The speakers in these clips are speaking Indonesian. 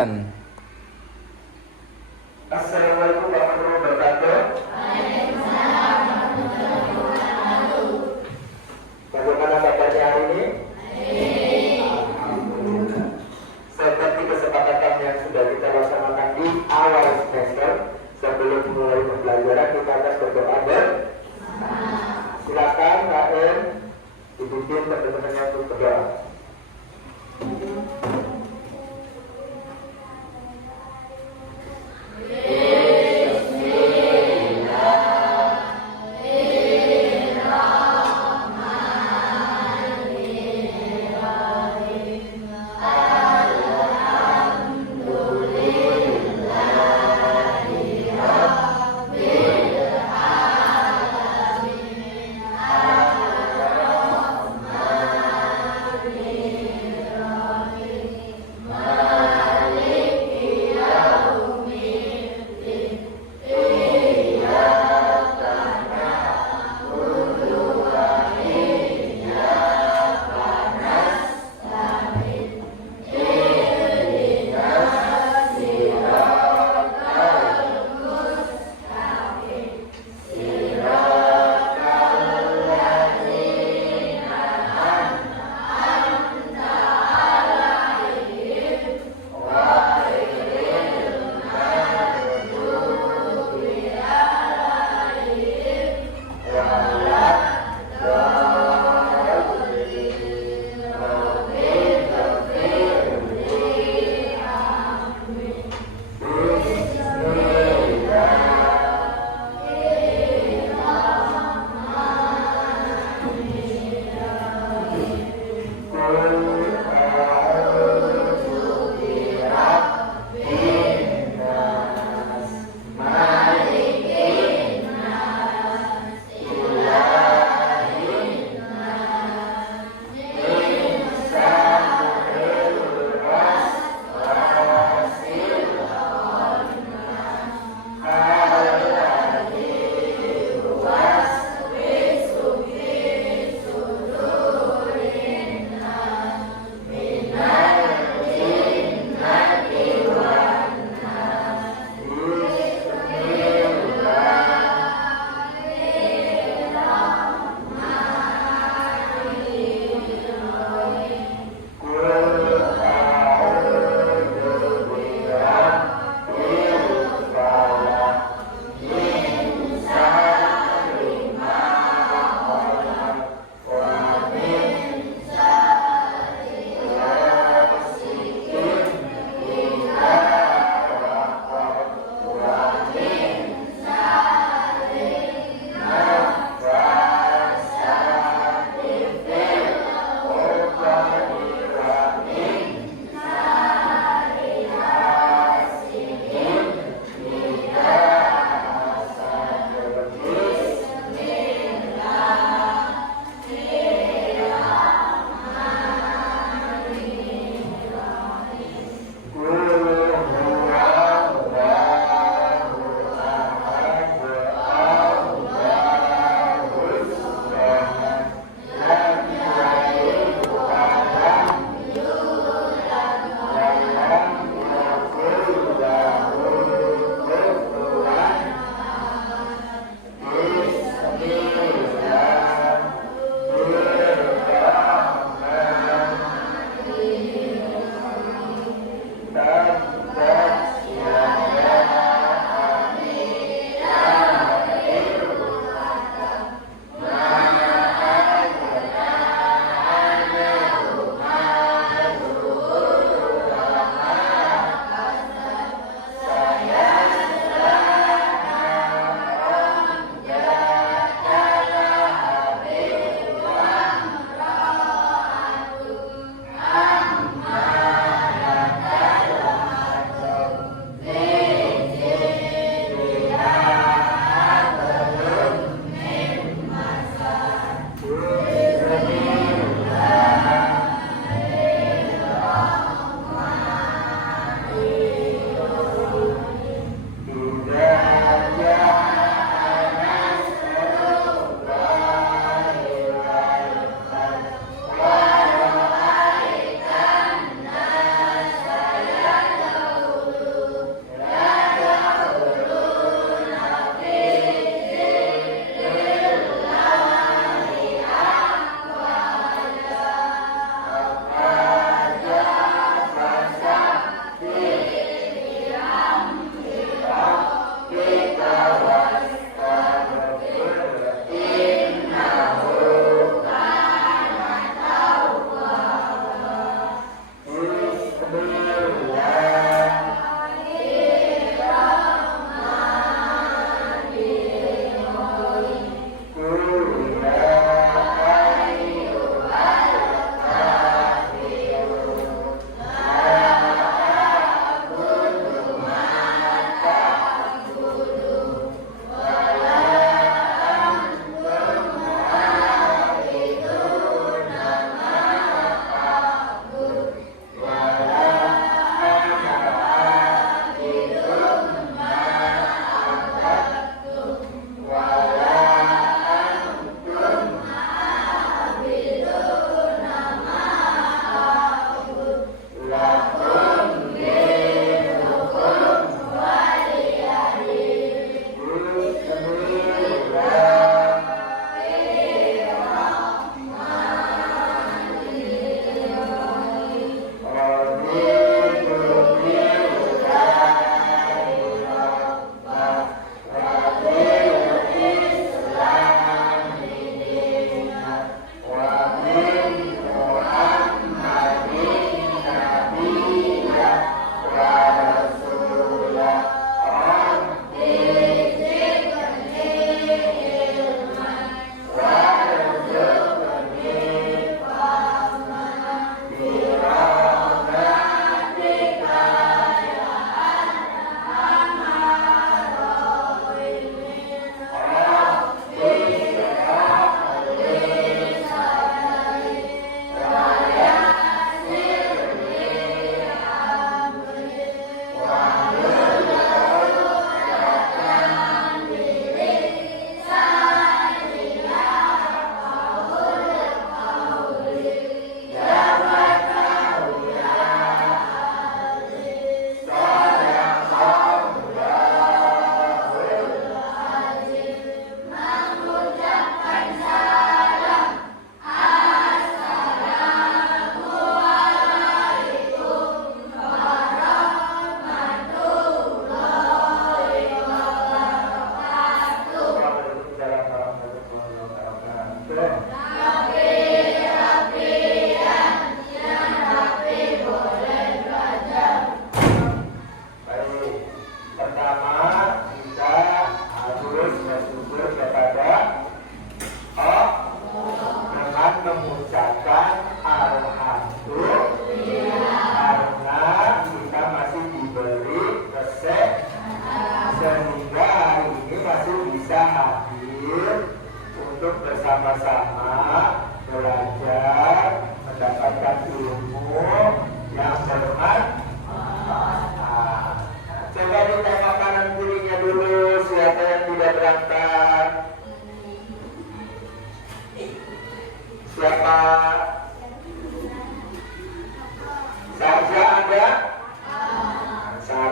Assalamualaikum warahmatullahi wabarakatuh. Bagaimana kabarnya hari ini? Seperti kesepakatan yang sudah kita laksanakan di awal semester, sebelum mulai pembelajaran kita akan berdoa bersama. Silakan KM dipimpin teman-temannya untuk berdoa.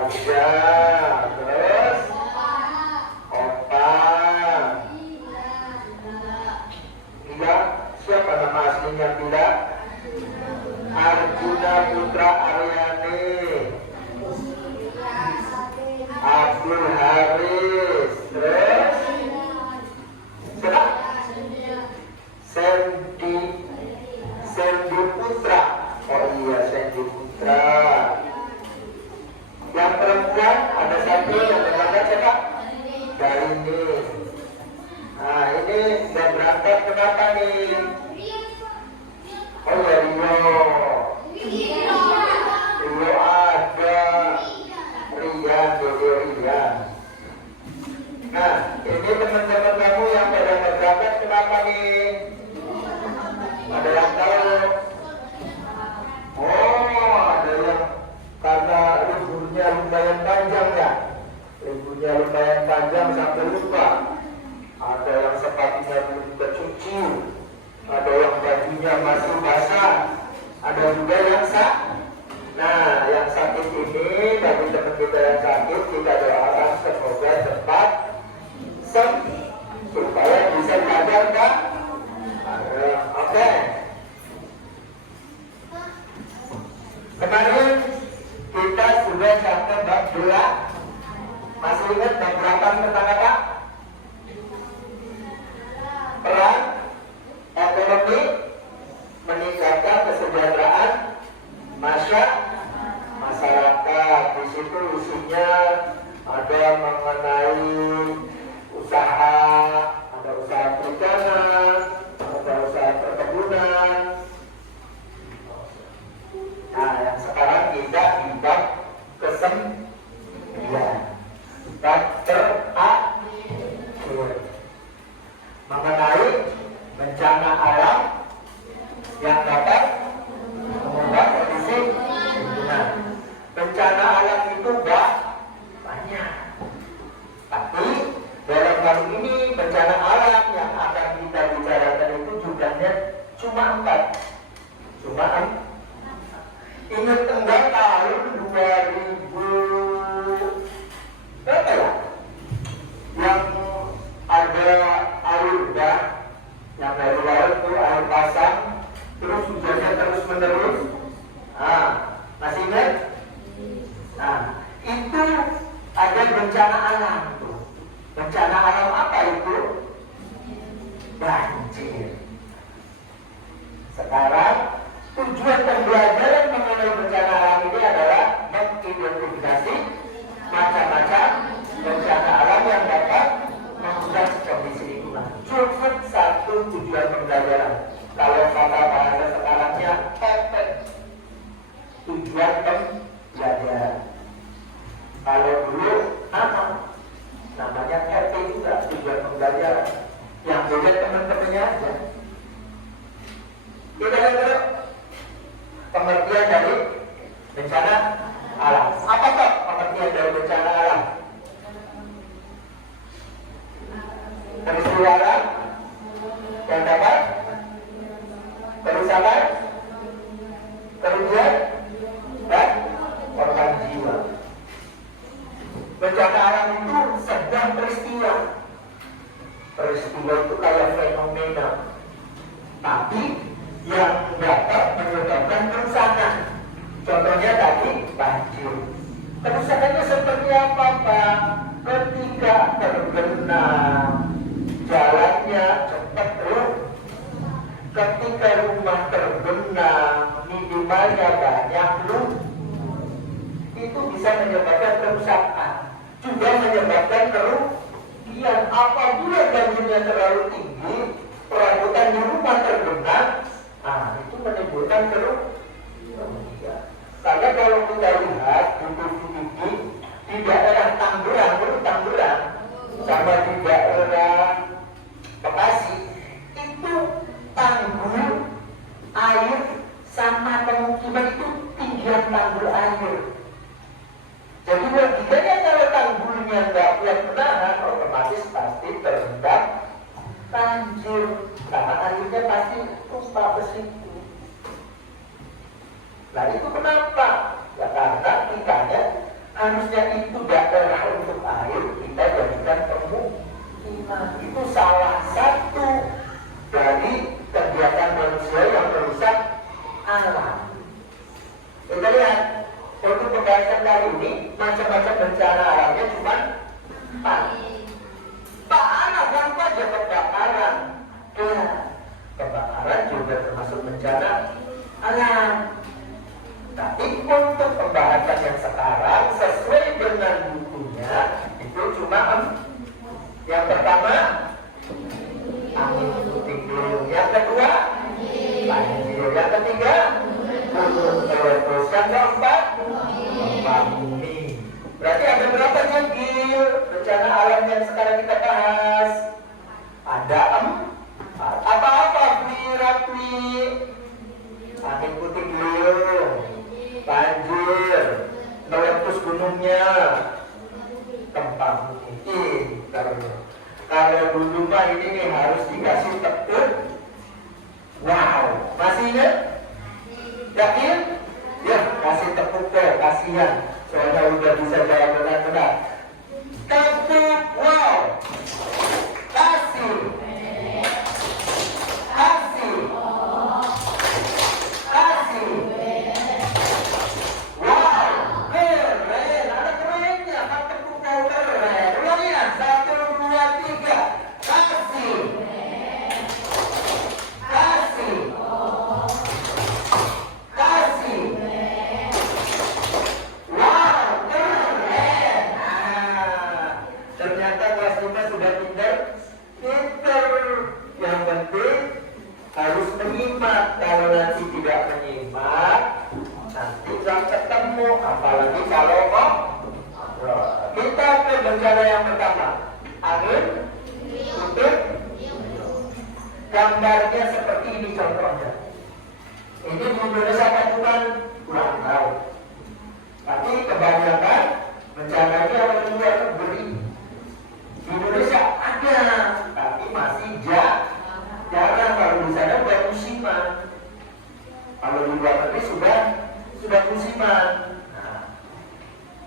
Raja, terus Opa. Bila, siapa nama aslinya Bila? Arjuna Putra Aryani, Abdul Haris, terus siapa? Sendi Putra. Oh iya, Sendi Putra. Yang perempuan ada satu yang berangkat siapa? Darini. Nah ini yang berangkat kenapa nih? Oh ya Rio ada Rian, Rian. Nah ini teman-teman kamu yang pada berangkat kenapa nih? Ada yang tahu? Oh ada yang karena liburnya lumayan panjang ya. Liburnya lumayan panjang sampai lupa. Ada yang sepatunya belum tercuci, ada yang bajunya masih basah, ada juga yang Nah, yang sakit ini bagi teman kita yang sakit kita doakan semoga cepat sembuh supaya bisa belajar kan? Oke. Kemarin kita sudah sampai bab 2. Masih ingat bab berapa tentang apa? Peran ekonomi meningkatkan kesejahteraan masyarakat. Di situ isinya ada mengenai usaha, ada usaha perikanan, ada usaha perkebunan. Nah, yang sekarang kita di bab ke-9, bab terakhir mengenai bencana alam yang dapat mengubah kondisi lingkungan. Bencana alam itu banyak, tapi dalam kali ini bencana alam yang akan kita bicarakan itu jumlahnya cuma 4. Ingat enggak tahun 2000 berapa ya? Yang ada air udah, yang dari laut itu air pasang, terus hujannya terus menerus. Masih ingat? Nah, itu ada bencana alam tuh. Bencana alam apa itu? Banjir. Sekarang tujuan pembelajaran mengenai bencana alam ini adalah mengidentifikasi macam-macam bencana alam yang dapat mengubah kondisi lingkungan. Cukup satu tujuan pembelajaran. Kalau kata bahasa sekarangnya efek. Tujuan pembelajaran. Kalau dulu namanya RT juga tujuan pembelajaran. Yang beda teman-temannya aja. Kita lihat pengertian dari bencana alam. Apa toh pengertian dari bencana alam? Peristiwa alam yang dapat kerusakan, kerugian, dan korban jiwa. Bencana alam itu sedang peristiwa. Peristiwa itu kayak fenomena, tapi yang dapat menyebabkan kerusakan. Contohnya tadi banjir. Kerusakannya seperti apa, Pak? Ketika tergenang, jalannya cepat terus. Ketika rumah tergenang, minimalnya banyak itu bisa menyebabkan kerusakan. Juga menyebabkan kerugian. Apabila banjirnya terlalu tinggi, perabotan di rumah tergenang, itu menimbulkan kerugian. Karena kalau kita lihat di daerah Tangerang sama di daerah Bekasi, itu tanggul air sama pemukiman itu tinggian tanggul air. Jadi logikanya kalau tanggulnya nggak kuat menahan, otomatis pasti terendam banjir. Karena airnya pasti tumpah ke situ. Nah itu kenapa? Ya karena kitanya harusnya itu daerah untuk air kita jadikan pemukiman. Itu salah satu dari kegiatan manusia yang merusak alam. Kita lihat untuk pembahasan kali ini macam-macam bencana alamnya cuma 4. Apa aja kebakaran. Ya, kebakaran juga termasuk bencana alam. Tapi untuk pembahasan yang sekarang sesuai dengan bukunya itu cuma yang pertama angin puting beliung, yang kedua banjir, yang ketiga gunung meletus, yang keempat gempa bumi. Berarti ada berapa Gil bencana alam yang sekarang kita bahas? Ada 4. Apa-apa Rapli? Angin puting beliung, banjir, meletus gunungnya, gempa bumi. Kalau dulu mah ini nih harus dikasih tepuk. Wow, masih ingat? Yakin? Ya, kasih tepuk deh, kasihan. Soalnya udah bisa jawab benar-benar. Tepuk, wow. Kasih. Kasih. Kasih. Wow, keren. Ada kerennya, kan tepuk kau keren. Ulang ya, 1, 2, 3. Kasih. Kasih. Kasih. Wow, keren. Ternyata kelas 5 sudah pinter. Yang penting harus menyimak. Kalau nanti tidak menyimak, nanti nggak ketemu. Apalagi kalau kok. Kita ke bencana yang pertama. Angin puting. Gambarnya seperti ini contohnya. Ini di Indonesia kan bukan kurang tahu. Tapi kebanyakan bencana ini akan keluar beri. Di Indonesia ada, tapi masih jarang. Kalau di sana sudah musiman. Kalau di luar negeri sudah musiman. Nah,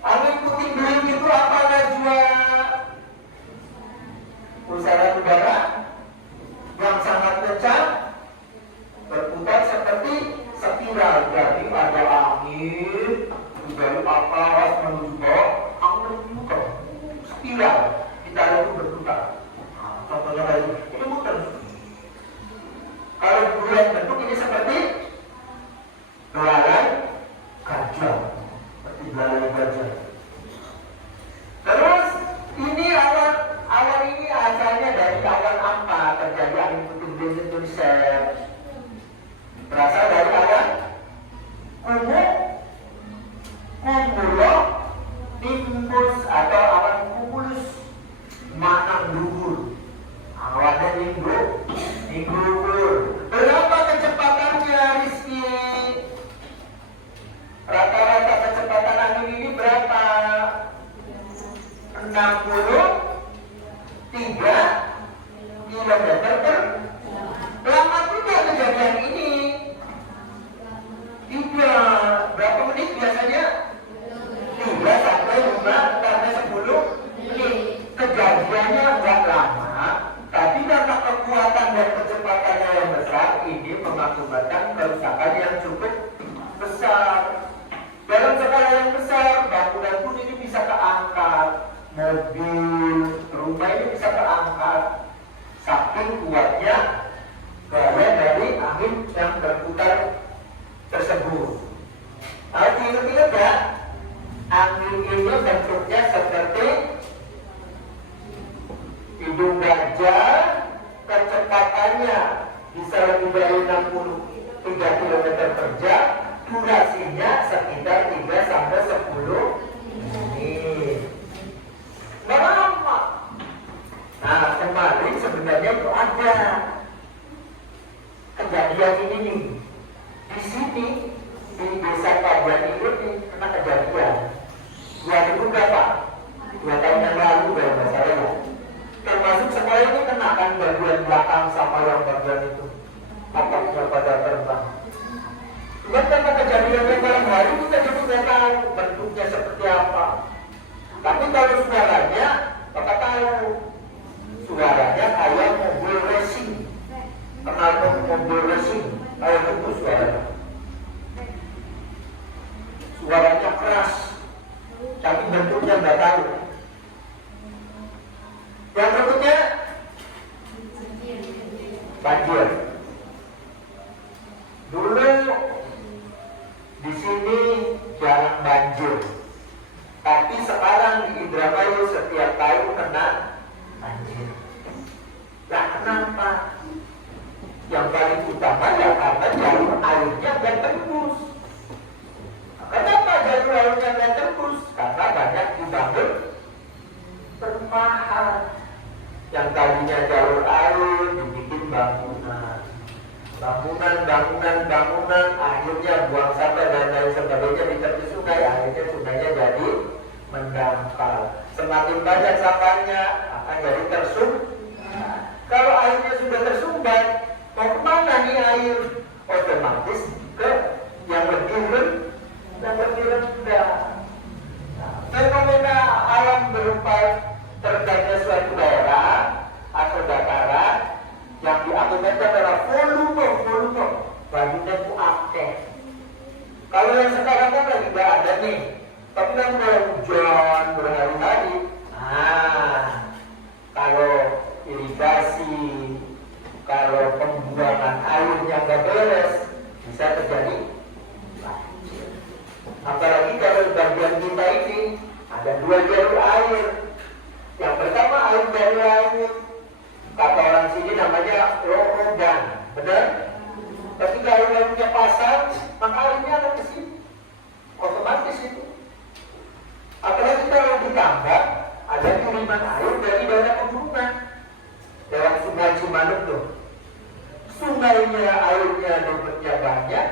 angin puting beliung itu apa Najwa? Pusaran udara yang sangat kencang berputar seperti spiral. Jadi ada angin dari atas menuju bawah, angin muter spiral, kita lalu berputar. Nah, contohnya kayak ini muter. Kalau bulan bentuk ini seperti belalai gajah, seperti belalai gajah. Terus ini awan ini asalnya dari awan apa? Terjadi angin puting beliung itu riset. Berasal dari awan cumulonimbus atau awan cumulus, mana luhur. Awannya luhur. Berapa kecepatannya Rizky? Rata-rata kecepatan angin ini berapa? 63 km/jam. Lama juga kejadian ini. 3 berapa menit biasanya? 3 sampai 5 sampai 10 menit. Kejadiannya enggak lama, tapi karena kekuatan dan kecepatannya yang besar, ini mengakibatkan kerusakan yang cukup besar. Dalam skala yang besar, bangunan pun ini bisa keangkat, mobil, rumah ini bisa keangkat. Saking kuatnya gaya dari angin yang berputar tersebut. Harus diingat-ingat ya, angin ini bentuknya seperti hidung gajah, kecepatannya bisa lebih dari 63 km/jam, durasinya sekitar 3 sampai 10 menit. Nggak lama. Nah, kemarin sebenarnya itu ada kejadian ini nih. Di sini, di desa Pabuan ini pernah kejadian. 2000 berapa? 2 tahun yang lalu kalau nggak salah ya. Termasuk sekolah ini kena kan bagian belakang sama yang bagian itu. Atapnya pada terbang. Cuma karena kejadian yang malam hari kita jadi nggak tahu bentuknya seperti apa. Tapi kalau suaranya, Bapak tahu suaranya kayak mobil racing. Kenapa mobil racing? Kayak itu suaranya. Suaranya keras, tapi bentuknya nggak tahu. Yang berikutnya banjir. Dulu di sini jarang banjir, tapi sekarang di Indramayu setiap tahun kena banjir. Nah, kenapa? Yang paling utama ya karena jalur airnya nggak tembus. Kenapa jalur airnya nggak tembus? Karena banyak dibangun perumahan. Yang tadinya jalur air dibikin bangunan, akhirnya buang sampah dan lain sebagainya di tepi sungai, akhirnya sungainya jadi mendangkal. Semakin banyak sampahnya akan jadi tersumbat. Kalau airnya sudah tersumbat, mau kemana nih air? Otomatis ke yang lebih rendah. Fenomena alam berupa terjadinya suatu daerah atau dataran yang diakibatkan adalah volume bajunya itu akeh. Kalau yang sekarang kan lagi nggak ada nih, tapi kan kalau hujan berhari-hari, kalau irigasi, kalau pembuangan airnya nggak beres, bisa terjadi banjir. Apalagi kalau bagian kita ini ada 2 jalur air. Yang pertama air dari langit, kata orang sini namanya lorogan, benar? Tapi kalau lautnya pasang, maka airnya akan ke sini, otomatis itu. Apalagi kalau ditambah ada kiriman air dari daerah pegunungan, daerah Sungai Cimanuk tuh. Sungainya airnya dapatnya banyak,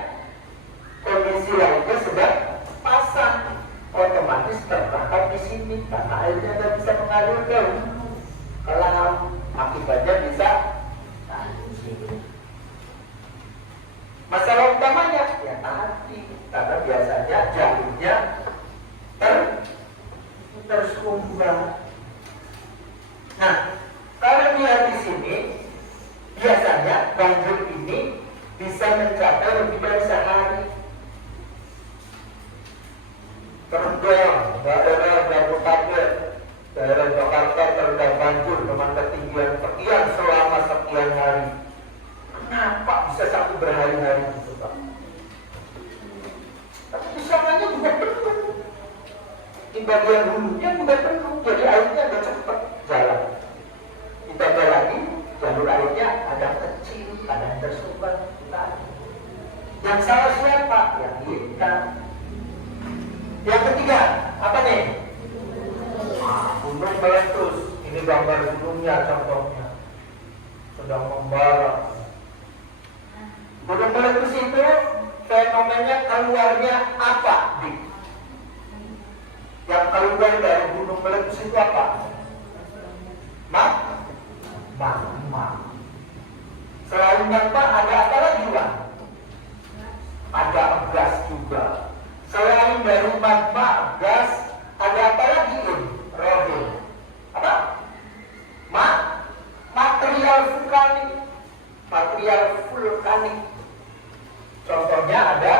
kondisi lautnya sedang pasang, otomatis terperangkap di sini karena airnya nggak bisa mengalir ke laut, akibatnya bisa banjir. Masalah utamanya ya tadi, karena biasanya jalurnya tersumbat. Nah, kalau lihat di sini, biasanya banjir ini bisa mencapai lebih dari sehari. Terendam, daerah Jabodetabek, daerah Jakarta terendam banjir dengan ketinggian sekian selama sekian hari. Kenapa bisa sampai berhari-hari gitu, Pak? Tapi di sananya juga penuh. Di bagian hulunya juga penuh, jadi airnya agak cepat jalan. Ditambah lagi, jalur airnya kadang kecil, kadang tersumbat. Yang salah siapa? Yang kita. Yang ketiga, apa nih? Gunung meletus. Ini gambar gunungnya, contohnya sedang membara. Gunung meletus itu fenomenanya keluarnya apa? Yang keluar dari gunung meletus itu apa? Magma. Selain magma ada apa lagi, Pak? Ada gas juga. Selain dari magma, gas, ada apa lagi, Robin? Apa? Material vulkanik. Contohnya ada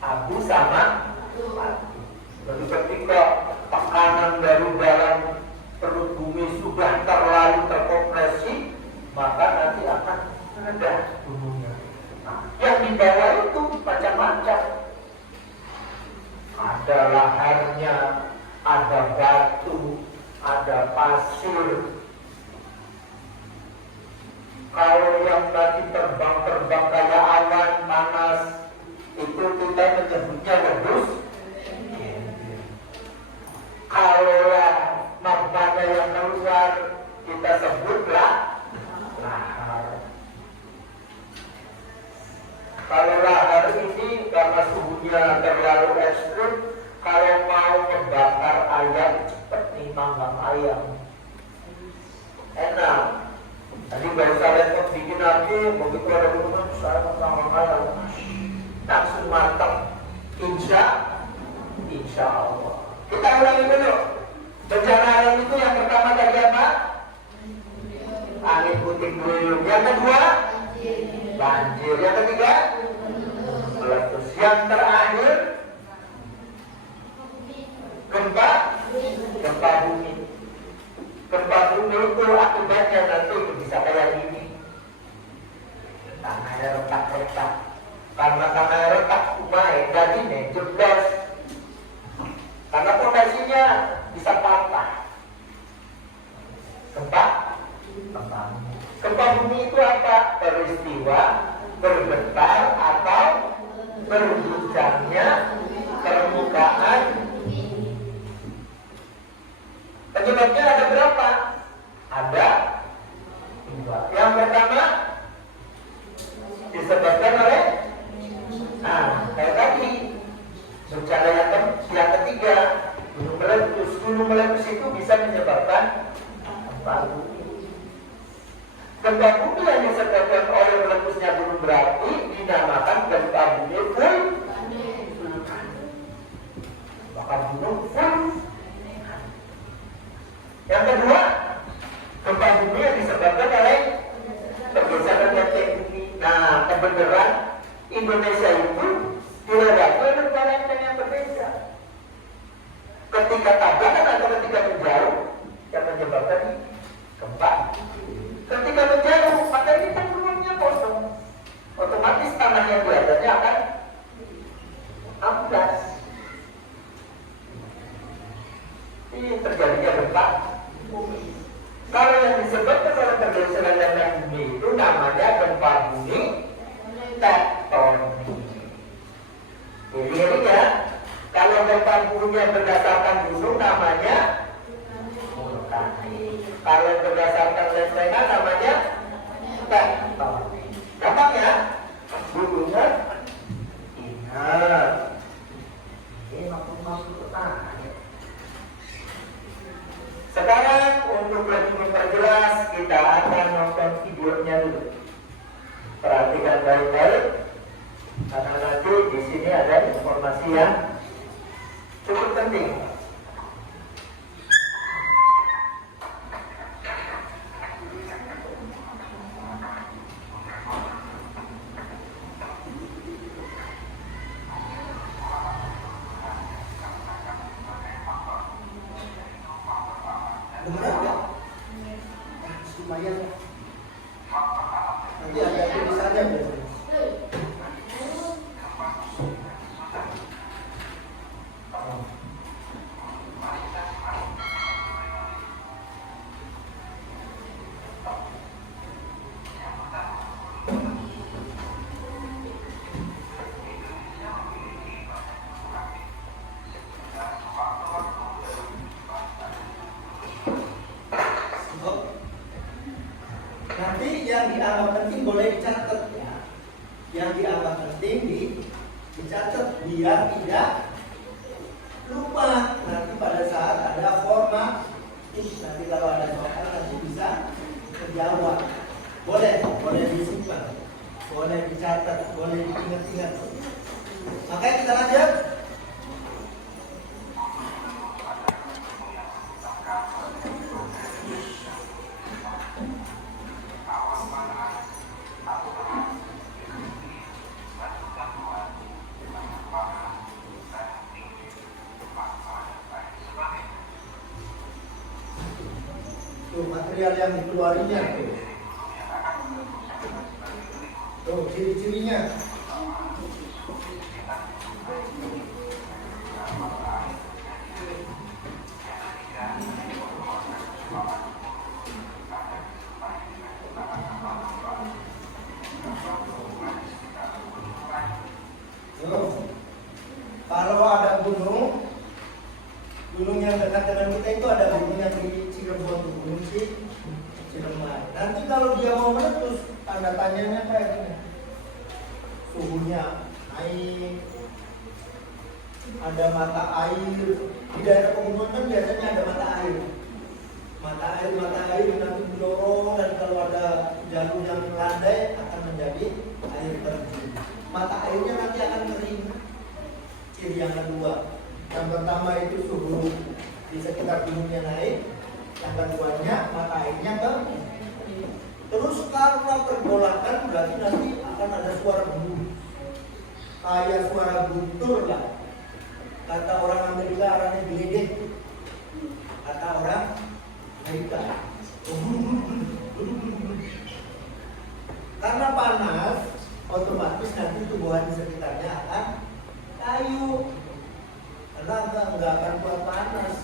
abu sama batu. Jadi ketika tekanan dari dalam perut bumi sudah terlalu terkompresi, maka nanti akan meledak gunungnya. Yang di bawah itu macam-macam. Ada laharnya, ada batu, ada pasir. Kalau yang tadi terbang kayak awan panas, itu kita menyebutnya ledus. Kalau magmanya yang keluar, kita sebutlah lahar. Kalau lahar ini karena suhunya terlalu ekstrim, kalau mau membakar ayam cepat nih, manggang ayam enak. Tadi nggak usah repot bikin api, begitu ada gunungan saya manggang ayam langsung matang. Insya Allah. Kita ulangi dulu. Timbul. Yang kedua, banjir. Yang ketiga, meletus. Yang terakhir, gempa bumi. Gempa bumi itu akibatnya nanti bisa kayak ini. Tanahnya retak-retak. Karena tanahnya retak, naik jadi nih jeblos. Karena fondasinya bisa patah. Gempa bumi itu apa? Peristiwa bergetar atau berguncangnya permukaan. Penyebabnya ada berapa? Ada dua. Yang pertama disebabkan oleh kayak tadi bencana yang ketiga, gunung meletus. Gunung meletus itu bisa menyebabkan gempa bumi. Gempa bumi yang disebabkan oleh meletusnya gunung berapi dinamakan gempa bumi vulkan. Bahkan gunung vulkan. Yang kedua, gempa bumi yang disebabkan oleh pergeseran lempeng bumi. Nah, kebenaran Indonesia itu dilewati oleh dua lempeng yang berbeda. Ketika tabrakan atau ketika menjauh yang menyebabkan gempa. Ketika menjauh, maka ini kan ruangnya kosong. Otomatis tanah yang biasanya akan amblas. Ini terjadinya gempa bumi. Kalau yang disebabkan oleh pergeseran lempeng bumi itu namanya gempa bumi tektonik. Ini ya, kalau gempa bumi yang berdasarkan gunung namanya vulkanik. Kalau berdasarkan lempengan namanya tektonik. Gampang ya? Gunungnya ingat. Ini maksud tanah. Sekarang untuk lebih memperjelas kita akan nonton videonya dulu. Perhatikan baik-baik karena nanti di sini ada informasi yang cukup penting. Lumayan nanti ada tulisannya biasanya. Nanti yang dianggap penting boleh dicatat ya. Yang dianggap penting dicatat biar tidak lupa nanti pada saat ada format. Nanti kalau ada soal nanti bisa terjawab. Boleh disimpan, boleh dicatat, boleh diingat-ingat. Makanya kita lanjut. Material yang dikeluarinya tuh ciri-cirinya. Kalau ada gunung yang dekat dengan kita itu ada gunung yang di Cirebon, gunung Ciremai. Nanti kalau dia mau meletus, tanda tanyanya kayak gini. Suhunya naik, ada mata air. Di daerah pegunungan kan biasanya ada mata air. Mata air nanti mendorong, dan kalau ada jalur yang landai akan menjadi air terjun. Mata airnya nanti akan kering. Ciri yang kedua, yang pertama itu suhu di sekitar gunungnya naik, yang keduanya mata airnya Terus karena pergolakan berarti nanti akan ada suara bunyi, kayak suara guntur lah. Kata orang Amerika arahnya geledek, kata orang Amerika. Karena panas, otomatis nanti tumbuhan di sekitarnya akan layu. Karena nggak akan kuat panas.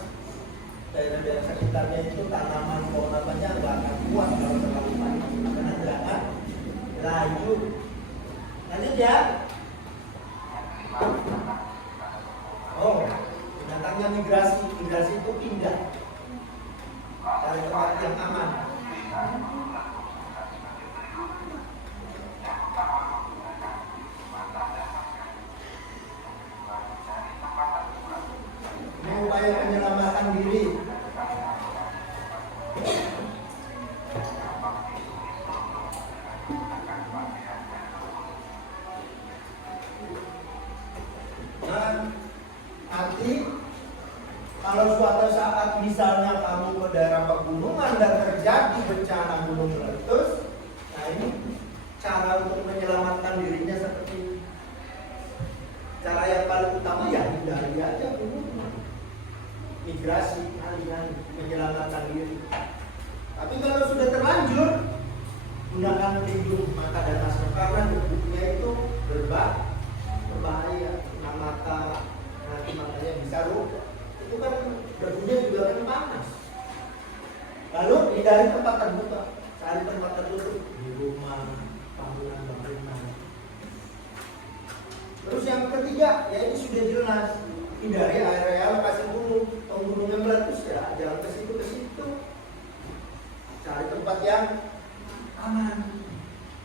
Daerah-daerah sekitarnya itu tanaman pohon apanya nggak akan kuat kalau terlalu panas. Karena nggak akan layu. Lanjut ya. Oh, binatangnya migrasi. Migrasi itu pindah dari tempat yang aman. Ini upaya penyelamatan diri. Nah, nanti kalau suatu saat misalnya kamu ke daerah pegunungan dan terjadi bencana gunung meletus, nah ini cara untuk menyelamatkan dirinya seperti ini. Cara yang paling utama ya hindari aja gunung. Migrasi, alih-alih menyelamatkan diri. Tapi kalau sudah terlanjur, gunakan pelindung mata dan masker karena debunya itu berbahaya, kena mata, nanti matanya bisa rusak. Itu kan debunya juga kan panas. Lalu hindari tempat terbuka, cari tempat tertutup di rumah, bangunan. Terus yang ketiga, ya ini sudah jelas, hindari area lokasi gunung. Gunungnya meletus ya, jangan ke situ. Cari tempat yang aman.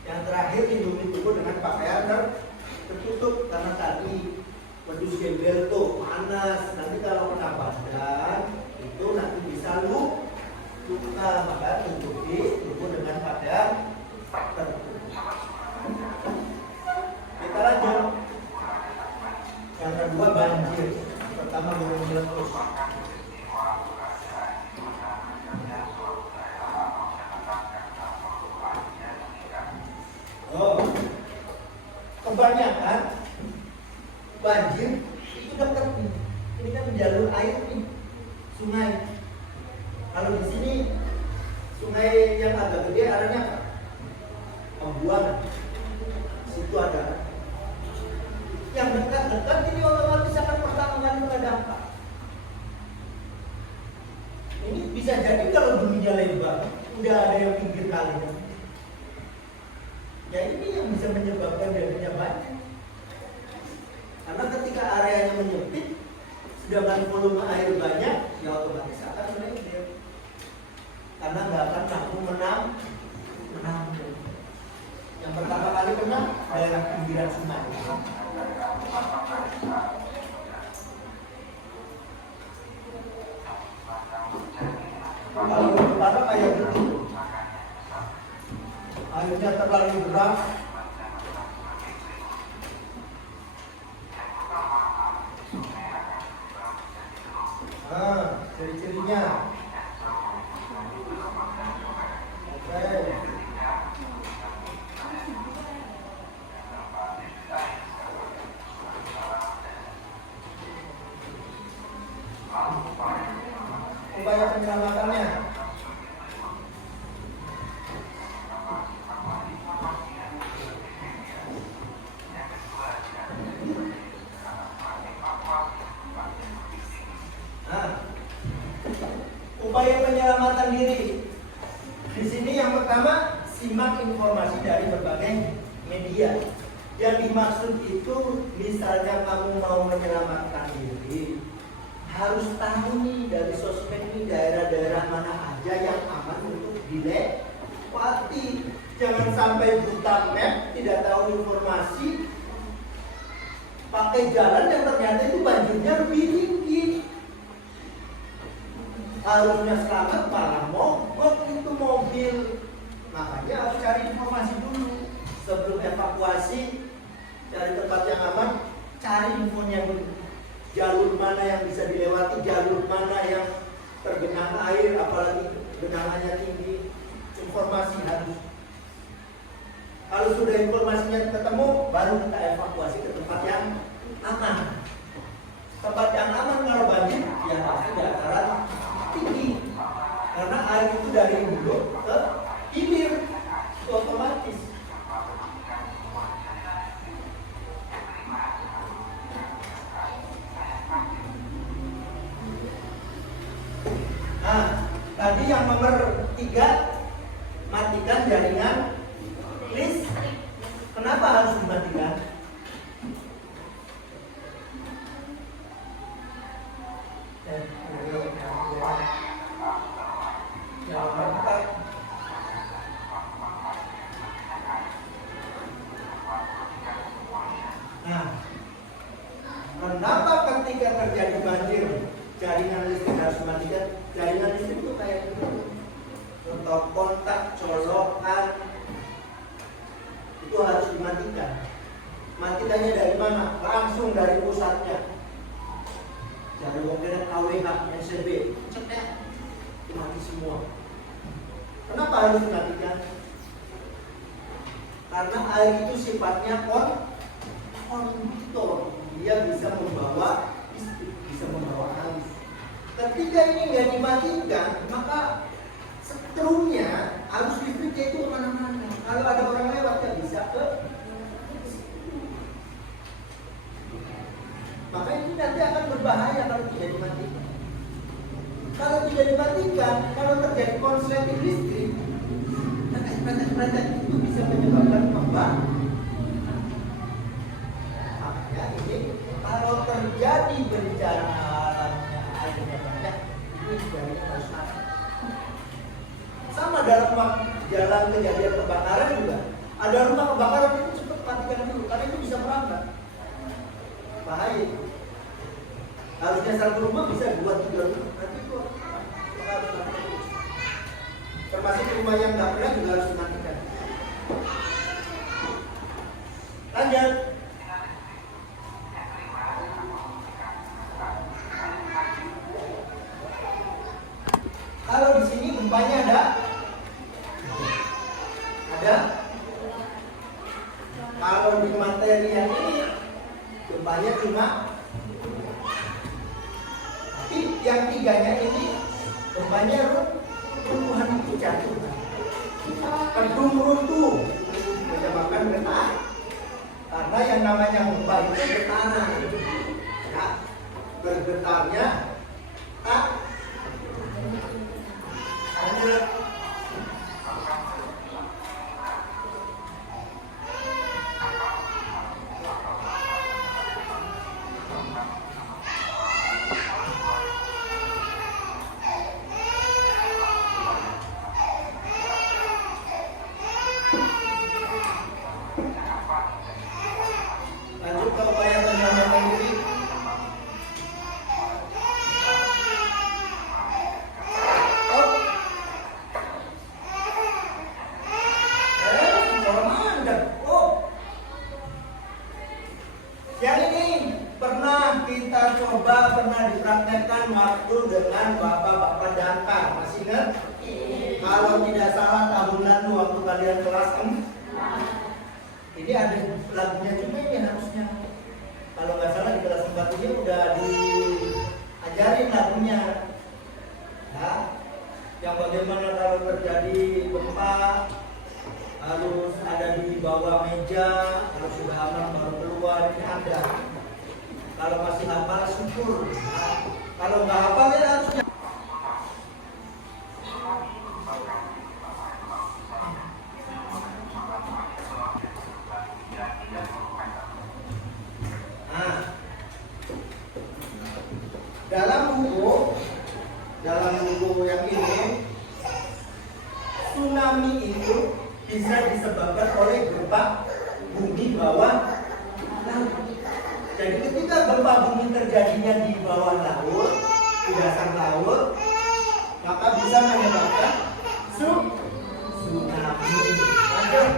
Yang terakhir, lindungi tubuh dengan pakaian tertutup karena tadi pedus gembel tuh panas. Nanti kalau kena badan itu nanti bisa luka, maka tutupi tubuh dengan pakaian tertutup. Kita lanjut. Yang kedua, banjir. Pertama, gunung meletus. Oh, kebanyakan banjir itu dekat nih. Ini kan jalur air nih, sungai. Kalau di sini sungai yang agak gede arahnya apa? Pembuangan. Situ ada. Yang dekat-dekat ini otomatis akan pertama kali berdampak. Ini bisa jadi kalau dulunya lebar, udah ada yang pinggir kalinya. Ya ini yang bisa menyebabkan jadinya banjir. Karena ketika areanya menyempit, sedangkan volume air banyak, ya otomatis akan melebar. Karena nggak akan mampu menampung. Yang pertama kali kena daerah pinggiran sungai. Kalau pertama kayak gitu, airnya terlalu deras. Nah, ciri-cirinya. Oke. Upaya penyelamatannya. Nah, upaya penyelamatan diri. Di sini yang pertama, simak informasi dari berbagai media. Yang dimaksud itu, misalnya kamu mau menyelamatkan diri, harus tahu nih dari sosmed ini daerah-daerah mana aja yang aman untuk dilewati. Jangan sampai buta map, tidak tahu informasi, pakai jalan yang ternyata itu banjirnya lebih tinggi. Harusnya selamat malah mogok itu mobil. Makanya harus cari informasi dulu sebelum evakuasi. Cari tempat yang aman, cari infonya dulu. Jalur mana yang bisa dilewati, jalur mana yang tergenang air, apalagi genangannya tinggi. Informasi harus Kalau sudah informasinya ketemu, baru kita evakuasi ke tempat yang aman. Tempat yang aman kalau banjir, ya pasti dataran tinggi. Karena air itu dari hulu ke hilir, itu otomatis. Nah, tadi yang nomor 3, matikan jaringan listrik. Kenapa harus dimatikan? Nah, kenapa ketika terjadi banjir jaringan listrik harus dimatikan? Jaringan listrik itu kayak gitu. Contoh kontak, colokan, itu harus dimatikan. Matikannya dari mana? Langsung dari pusatnya. Dari mungkin KWH, NCB, cetek, itu mati semua. Kenapa harus dimatikan? Karena air itu sifatnya konduktor, dia bisa membawa listrik, bisa membawa arus. Ketika ini nggak dimatikan, maka setrumnya arus listriknya itu kemana-mana. Kalau ada orang lewat ya bisa ke. Maka ini nanti akan berbahaya kalau tidak dimatikan. Kalau tidak dimatikan, kalau terjadi konsleting listrik, petek itu bisa menyebabkan pembakaran. Makanya ini kalau terjadi bencana alamnya airnya banyak, ini jaringan harus mati. Sama dalam kejadian kebakaran juga, ada rumah kebakaran itu cepat matikan dulu, karena itu bisa merambat. Bahaya. Harusnya satu rumah bisa 2-3 rumah, nanti itu harus matikan. Termasuk rumah yang nggak pernah juga harus dimatikan. Lanjut. Kalau di sini gempanya ada. Kalau di materi yang ini gempanya cuma. Tapi yang 3-nya ini gempanya runtuhan itu jatuh. Gedung runtuh menyebabkan getar. Karena yang namanya gempa itu getaran. Ya, bergetarnya tak. Lanjut. Lanjut ke upaya penyelamatan diri. Yang ini pernah kita coba, pernah dipraktekkan waktu dengan bapak-bapak Dakar, masih ingat? Kalau tidak salah tahun lalu waktu kalian kelas 6. Ini ada lagunya juga ini harusnya. Kalau nggak salah di kelas 4 ini udah diajarin lagunya. Ya, yang bagaimana kalau terjadi gempa harus ada di bawah meja, kalau sudah aman baru keluar, ini ada. Kalau masih hafal syukur. Nah, kalau nggak hafal ya harusnya. Nah, dalam buku yang ini, tsunami itu bisa disebabkan oleh gempa bumi bawah laut. Jadi ketika gempa bumi terjadinya di bawah laut, di dasar laut, maka bisa menyebabkan tsunami. Lanjut.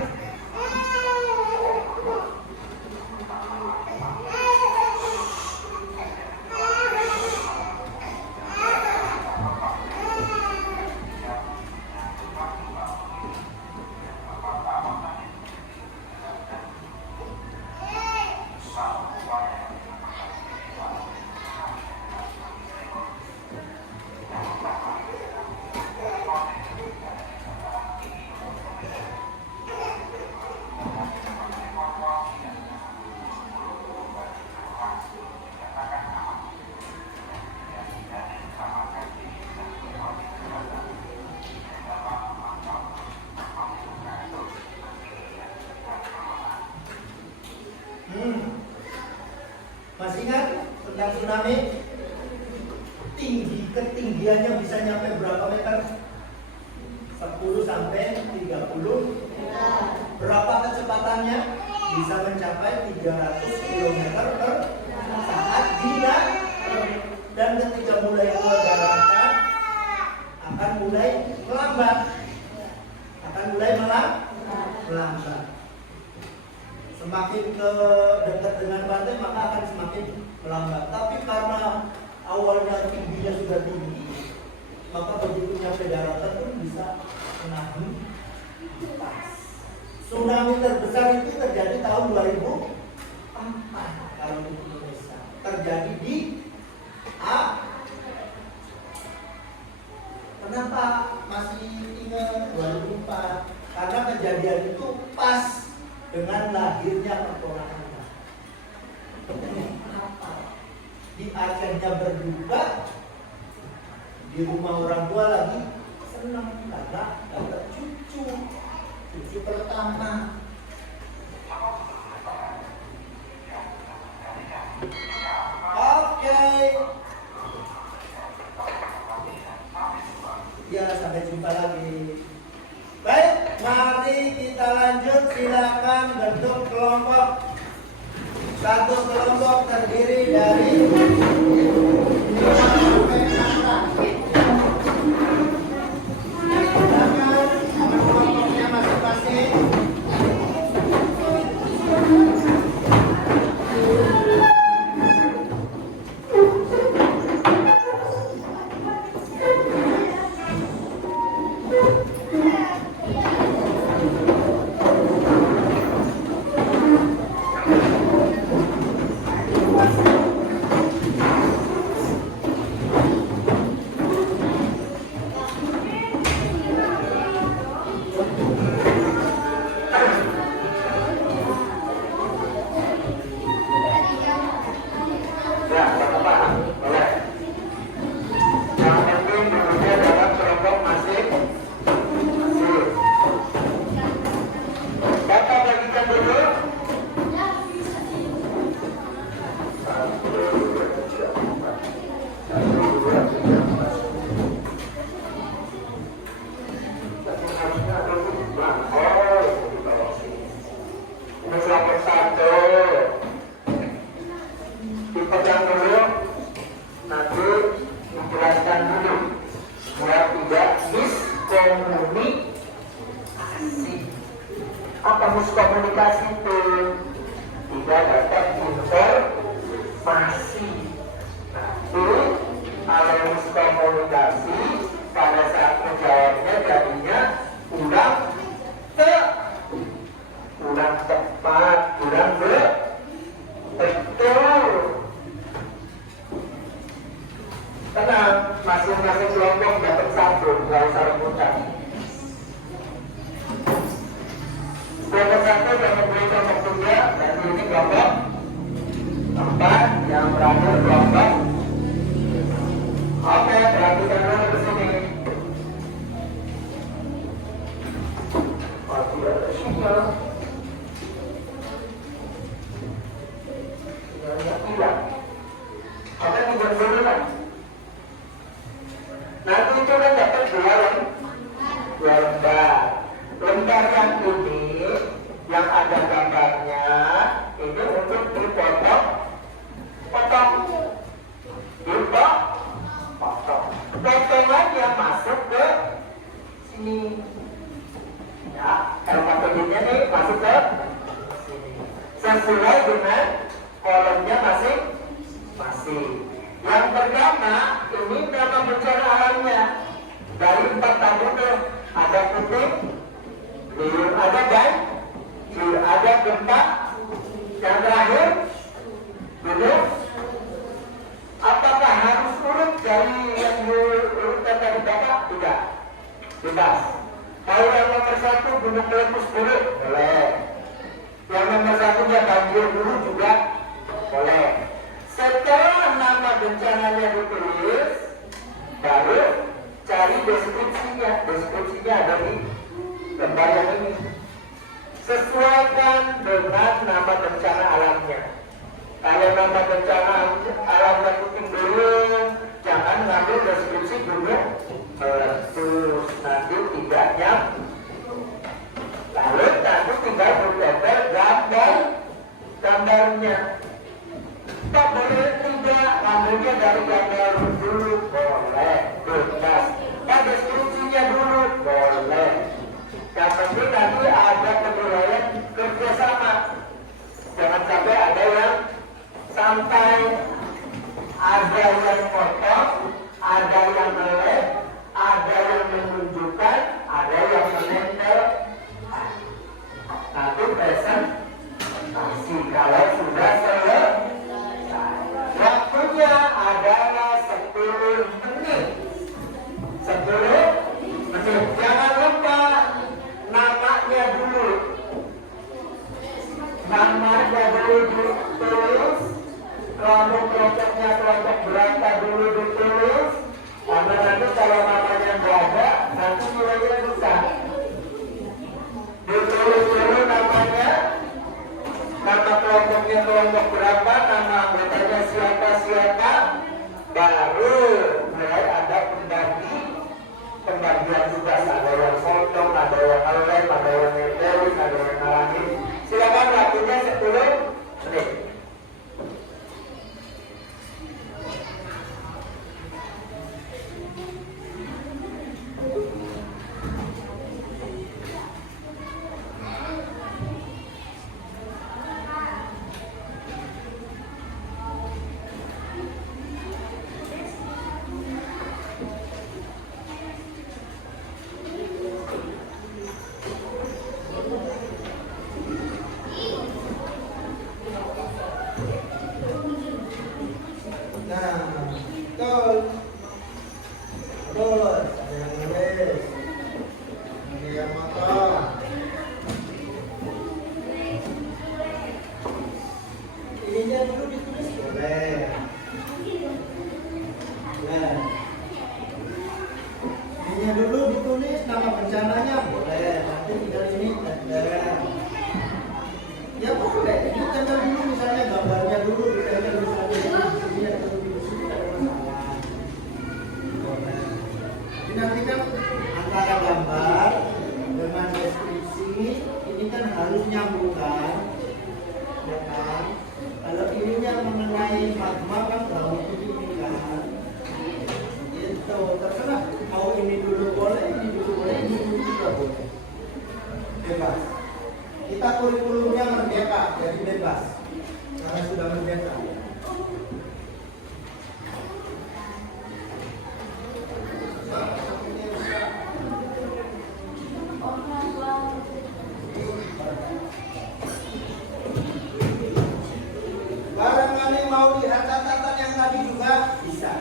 tsunami? Tinggi, ketinggiannya bisa nyampe berapa meter? 10 sampai 30. Berapa kecepatannya? Bisa mencapai 300 km per saat bila, dan ketika mulai keluar daratan akan mulai melambat. Melambat. Semakin ke dekat dengan pantai maka akan semakin melambat. Tapi karena awalnya tingginya sudah tinggi, maka begitu nyampe daratan pun bisa menahan pas. Tsunami terbesar itu terjadi tahun 2004 kalau di Indonesia. Terjadi di Kenapa masih ingat 2004? Karena kejadian itu pas dengan lahirnya keponakan. Di Acehnya berduka, di rumah orang tua lagi senang karena dapat cucu pertama. Oke. Ya, sampai jumpa lagi. Baik, mari kita lanjut. Silakan bentuk kelompok. Satu kelompok terdiri dari 5 sampai 6. Silakan kelompoknya masing-masing. Komunikasi itu tidak dapat informasi. Kalau miskomunikasi pada saat menjawabnya jadinya kurang tepat, kurang betul. Tenang, masing-masing kelompok dapat satu, nggak usah rebutan. Kelompok satu dapat beri kelompok tiga, dan ini kelompok 4 yang berakhir kelompok. Oke, perhatikan dulu ke sini. Tidak ada sinyal. Sinyalnya hilang. Oke, tiga dulu kan. Nanti itu kan dapat dua lembar. Lembar yang ini yang ada gambarnya ini untuk dipotong, potongannya masuk ke sini. Ya, kalau pakai nih masuk ke sini. Sesuai dengan kolomnya masing-masing. Yang pertama ini nama bencana alamnya dari 4 tabungan, ada puting, biru ada dan ada gempa, yang terakhir gunung. Apakah harus urut dari yang diurutkan dari Bapak? Tidak, bebas. Kalau yang nomor 1 gunung meletus dulu, boleh. Yang nomor 1-nya banjir dulu juga boleh. Setelah nama bencananya ditulis, baru cari deskripsinya. Deskripsinya ada di lembar yang ini. Sesuaikan dengan nama bencana alamnya. Kalau nama bencana alamnya puting beliung, jangan ngambil deskripsi gunung meletus, nanti tidak nyambung. Lalu nanti tinggal bertempel gambarnya. Tak boleh tidak, ambilnya dari gambar dulu, boleh, bebas. Nah, deskripsinya dulu, boleh. Yang penting nanti ada penilaian kerjasama. Jangan sampai ada yang sampai, ada yang potong, ada yang melek, ada yang menunjukkan, ada yang menempel. Nanti presentasi kalau sudah selesai. Waktunya adalah 10 menit. 10 menit. Jangan lupa namanya dulu. Namanya dulu ditulis. Kelompok-kelompoknya kelompok berapa dulu ditulis. Karena nanti kalau namanya nggak ada, nanti nilainya rusak. Ditulis dulu namanya, nama kelompoknya kelompok berapa, nama anggotanya siapa, baru mulai ada pembagian tugas. Ada yang potong, ada yang ngelem, ada yang ngetelin, ada yang ngalangin. Silakan waktunya 10 menit. Kita kurikulumnya merdeka, jadi bebas karena sudah merdeka. Barangkali mau lihat catatan yang tadi juga bisa.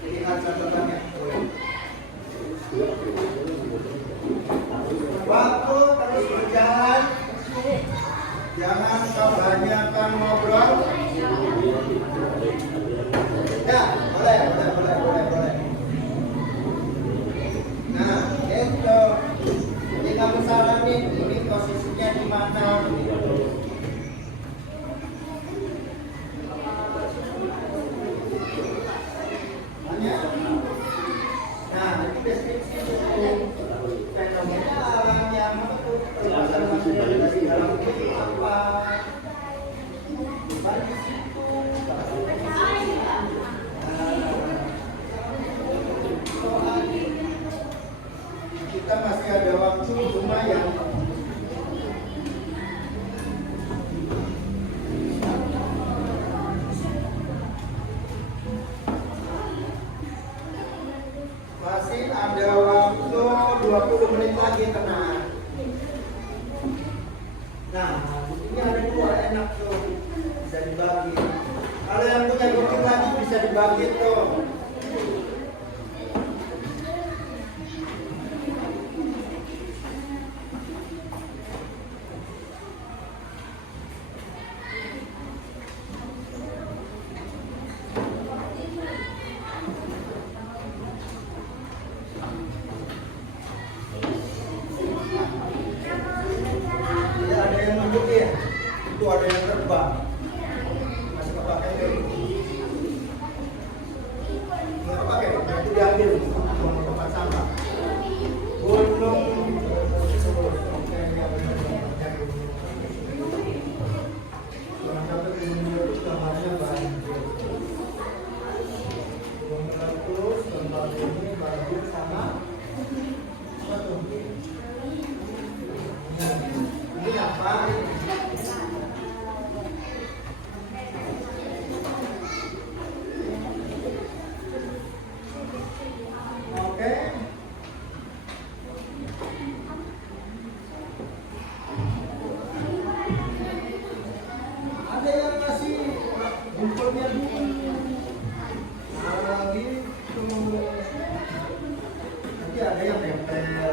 Lihat catatannya. Waktu terus berjalan, jangan kebanyakan ngobrol. Ya, boleh. Nah, itu. Jadi kamu saranin ini posisinya di mana? Hanya. Nah, ini deskripsi itu. Kita masih ada waktu lumayan. Masih ada waktu 20 menit lagi tenang. Nah, ini ada 2 enak tuh, bisa dibagi. Kalau yang punya goceng lagi bisa dibagi tuh. Itu ada yang terbang. ada yang nempel.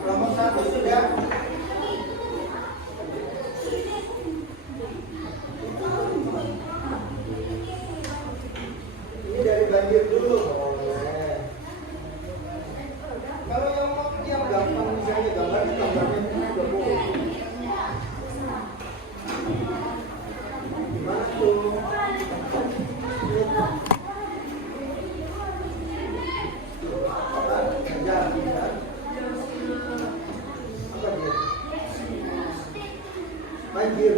Kelompok 1 sudah. Ini dari banjir dulu. Kalau yang gampang misalnya gambarnya juga boleh. Gimana tuh? Banjir.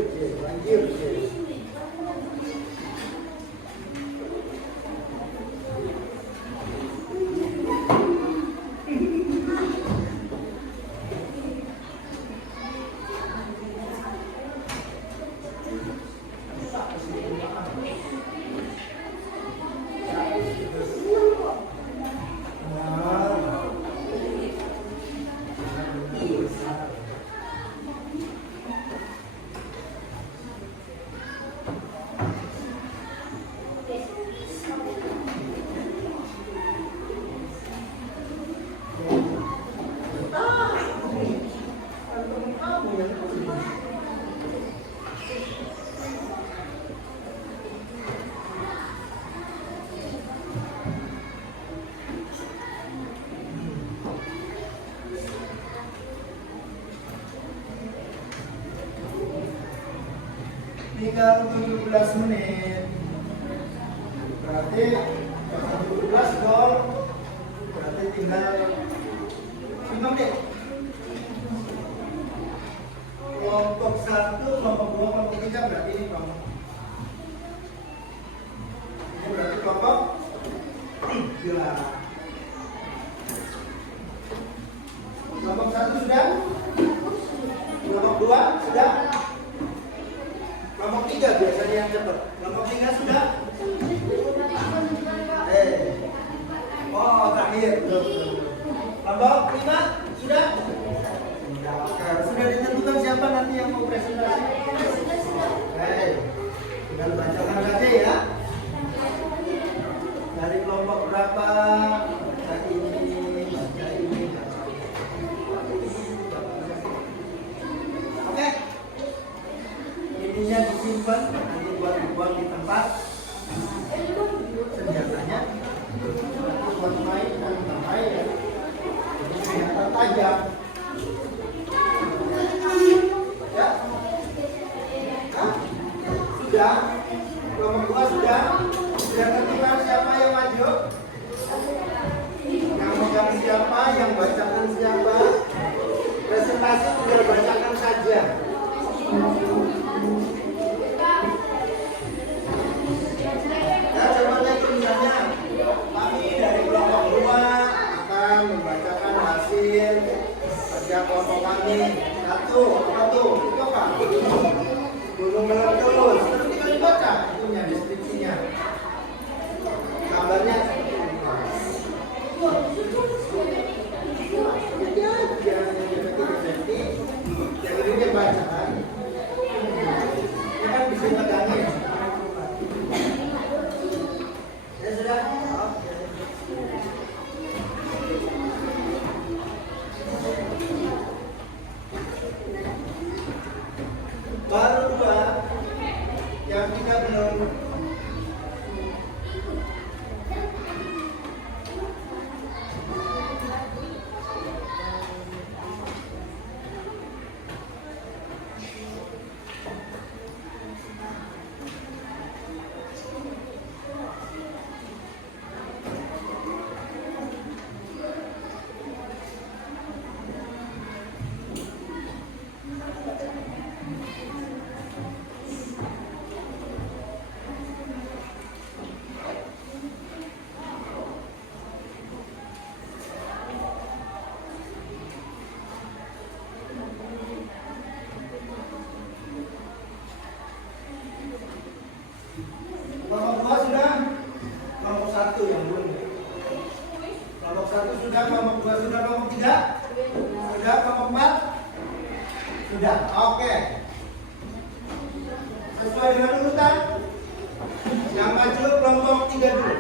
Tinggal 17 menit. Berarti 17 gol. Berarti tinggal 5 menit. Kelompok 1, kelompok 2, kelompok 3 berarti ini kelompok. Ini berarti kelompok 3. Kelompok 1 sudah? Kelompok 2 sudah? Kelompok 3 biasanya yang cepat. Kelompok 3 sudah? Oh, terakhir. Kelompok 5 sudah? Sudah ditentukan siapa nanti yang mau presentasi? Tinggal bacakan saja ya. Dari kelompok berapa? Baca ini, baca ini. Oke. Ininya disimpan, nanti buat di tempat senjatanya. Buat main dan main ya. Senjata tajam. Ya. Hah? Sudah. Kelompok 2 sudah. Sudah tentukan siapa yang maju? Yang megang siapa? Yang bacakan siapa? Presentasi tinggal bacakan saja. Ya, coba lihat tulisannya. Kami dari kelompok 2 akan membacakan hasil kerja kelompok kami. Satu, apa tuh? Itu apa? Gunung meletus. Terus tinggal dibaca itunya, deskripsinya. Gambarnya seperti ini. Yang ini dia baca kan? Ini kan bisa pegangin. Ya sudah. Baru 2 yang 3 belum. sesuai dengan urutan. Yang maju kelompok 3 dulu.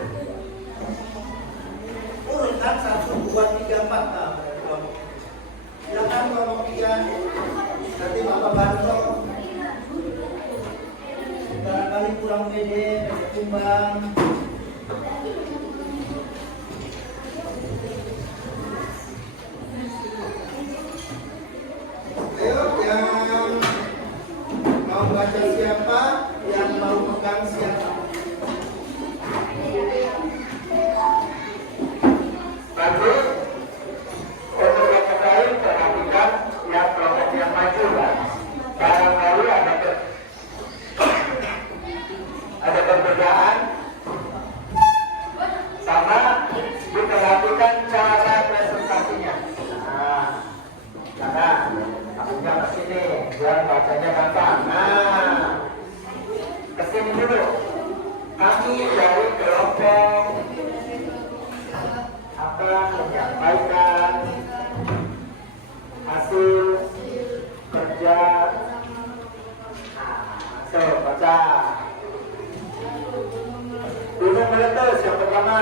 Urutan 1, 2, 3, 4. Nah, kelompok. Silakan kelompok 3. Nanti Bapak bantu. Barangkali kurang pede, ketimbang. Ayo, yang mau baca siapa, yang mau pegang siapa. Bagus. Untuk yang lain perhatikan yang kelompok yang maju kan. Barangkali ada perbedaan sama diperhatikan cara presentasinya. Nah, karena akunya ke sini biar bacanya gampang. Nah, ke sini dulu. Kami dari kelompok akan menyampaikan hasil kerja. So, baca. Gunung meletus yang pertama.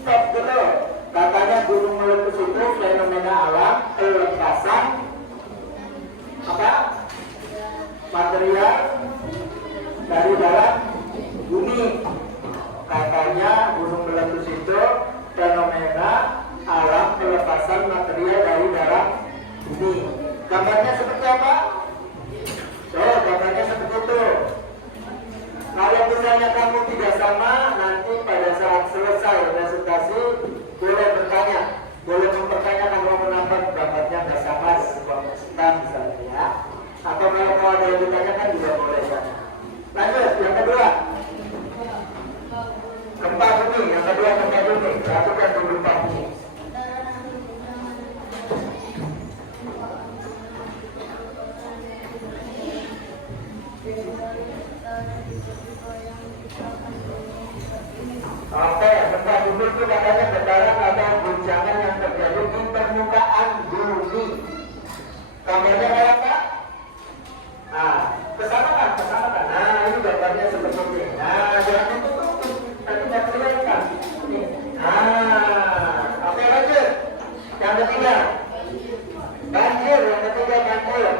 Stop dulu. Katanya gunung meletus itu fenomena alam pelepasan apa? Material dari dalam bumi. Katanya gunung meletus itu fenomena alam pelepasan material dari dalam bumi. Gambarnya seperti apa? Oh, gambarnya seperti itu. Kalau misalnya kamu tidak sama, nanti pada saat selesai presentasi boleh bertanya, boleh mempertanyakan kalau menambah gambarnya nggak sama dengan kelompok kita misalnya ya. Atau kalau mau ada yang ditanyakan juga boleh ya. Lanjut, yang kedua. Gempa bumi, yang kedua gempa bumi. Lakukan dulu gempa bumi. Oke, gempa bumi itu katanya getaran atau guncangan yang terjadi di permukaan bumi. Gambarnya kayak apa? Nah, kesana kan. Nah, ini gambarnya seperti ini. Nah, jangan ditutup. Tadi nggak kelihatan. Nih. Nah, oke lanjut. Yang ketiga, banjir. Yang ketiga banjir.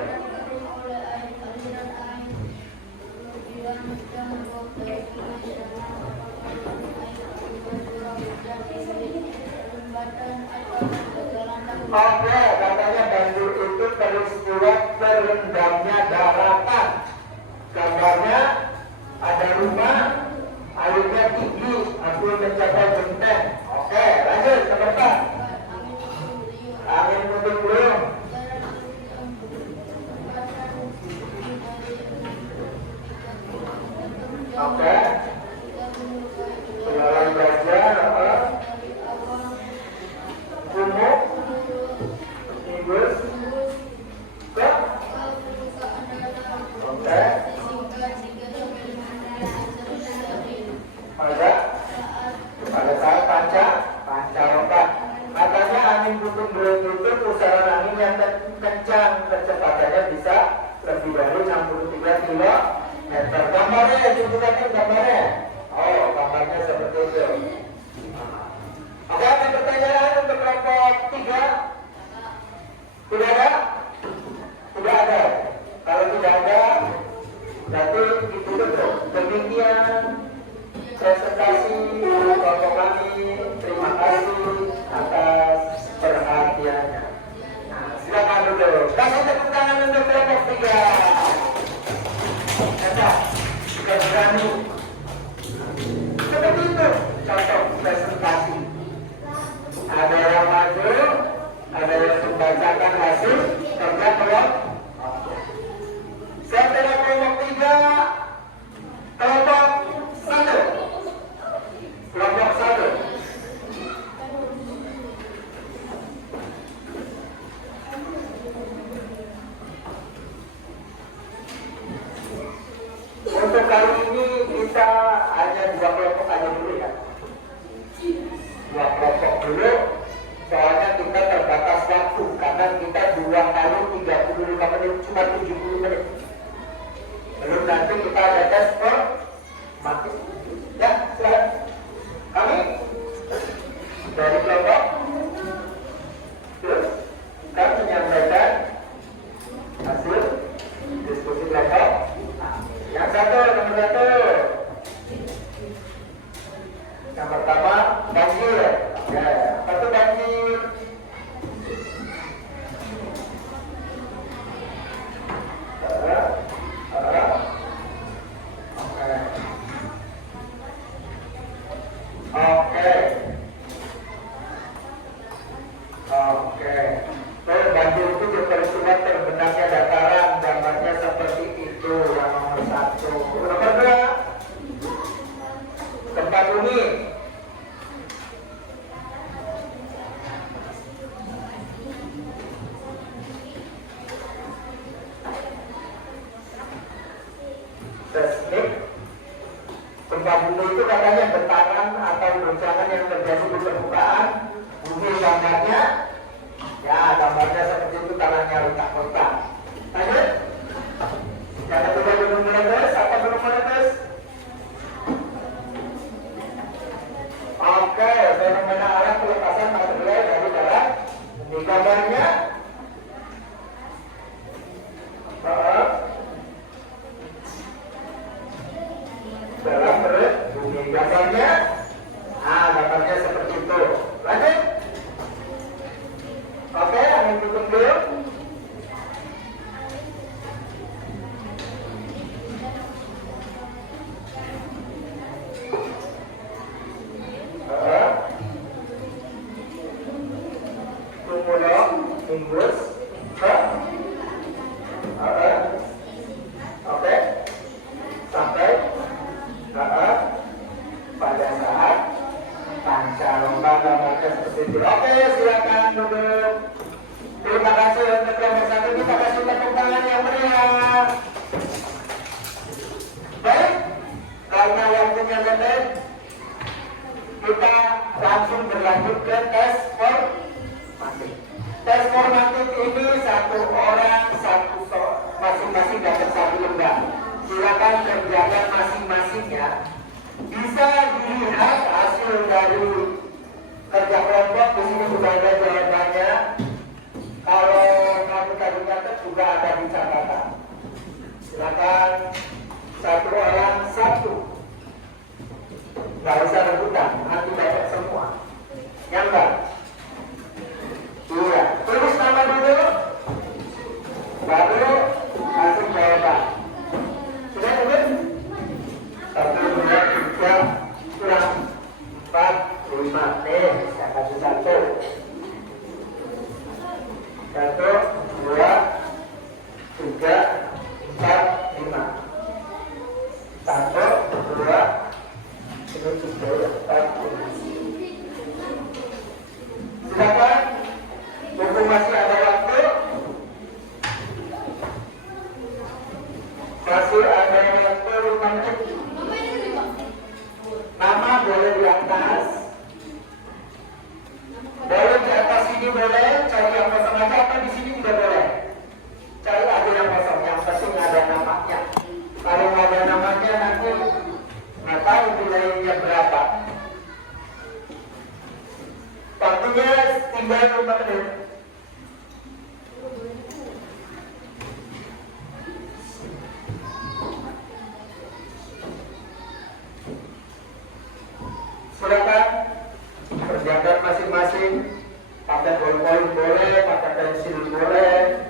Oke, katanya banjir itu peristiwa terendamnya daratan. Gambarnya ada rumah, airnya tinggi, hampir mencapai genteng. Oke, lanjut ke depan. Angin puting-beliung. Oke. Jalan gajah, kumuk, timbus, ke. Oke. Pada saat panjang. Yang pertama banjir. Ya, apa itu banjir? Oke. Banjir itu diperlukan terbenamnya dataran, gambarnya seperti itu. Yang nomor 1. Nomor 2, tempat bumi. Seismik. Gempa bumi itu katanya getaran atau goncangan yang terjadi di permukaan bumi. Gambarnya, ya gambarnya seperti itu, tanahnya retak-retak. Lanjut. Yang ketiga gunung meletus. Apa gunung meletus? Oke, fenomena alam pelepasan material dari darat. Ini gambarnya. Dalam perut bumi. Gambarnya, gambarnya seperti itu. Lanjut. Oke, angin puting beliung. Cumulonimbus. Oke, sampai pada saat pancaroba, gambarnya seperti itu. Oke, silakan duduk. Terima kasih untuk nomor 1. Kita kasih tepuk tangan yang meriah. Baik, karena waktunya pendek, kita langsung berlanjut ke tes formatif. Tes formatif ini 1 orang, masing-masing dapat 1 lembar. Silakan kerjakan masing-masingnya. Bisa dilihat hasil dari kerja kelompok. Di sini sudah ada jawabannya. Kalau kamu tadi catat juga ada di catatan. Silakan 1 orang 1. Gak usah rebutan, nanti dapat semua. Yang enggak? Iya, tulis nama dulu, baru kasih jawaban. Sudah tulis? 1, 2, 3, kurang 4, 5. Nih, saya kasih 1. 1, 2, 3, 4, 5. 1, 2, ini 3, 4, 5. Silakan. Mumpung masih ada waktu, masih ada waktu 5 menit. Nama boleh di atas, boleh di atas sini, boleh cari yang kosong aja, apa di sini juga boleh. Cari aja yang kosong, yang penting ada namanya. Kalau nggak ada namanya nanti nggak tahu nilainya berapa. Waktunya tinggal 5 menit. Silakan kerjakan masing-masing. Pakai poin-poin boleh, pakai pensil boleh.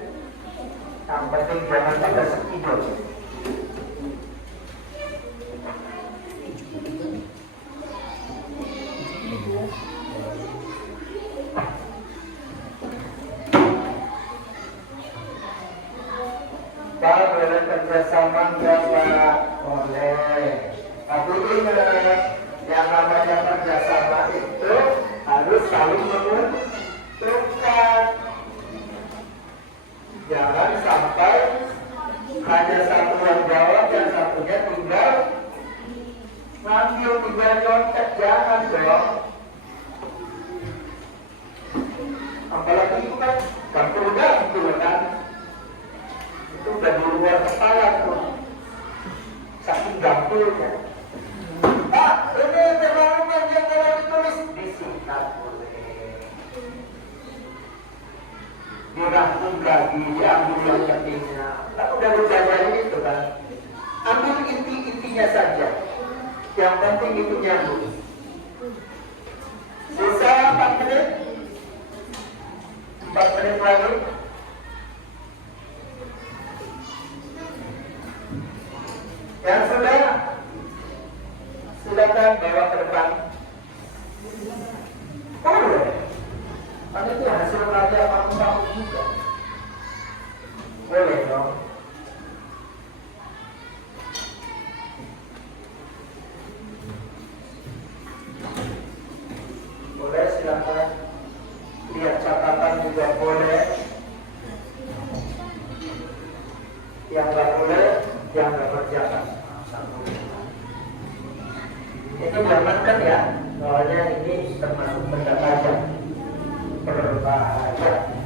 Yang penting jangan pakai spidol. Pak, boleh kerjasama enggak Pak? Boleh. Tapi ingat, yang namanya kerjasama itu harus saling menguntungkan. Jangan sampai hanya satu yang jawab dan satunya tinggal ngambil, tinggal nyontek. Jangan dong. Apalagi itu kan gampang kan. Itu udah di luar kepala tuh. Saking gampangnya. Pak, ini terlalu panjang kalau ditulis. Disingkat boleh. Dirangkum lagi, diambil yang pentingnya. Kan udah belajar itu kan. Ambil inti-intinya saja. Yang penting itu nyambung. Sisa 4 menit. 4 menit lagi. Yang sudah, silakan bawa ke depan. Boleh. Kan itu hasil raja kamu juga. Boleh dong. Boleh, silakan. Lihat catatan juga boleh. Yang nggak boleh, yang nggak kerjakan. Ini diamankan ya, soalnya ini termasuk benda tajam, berbahaya.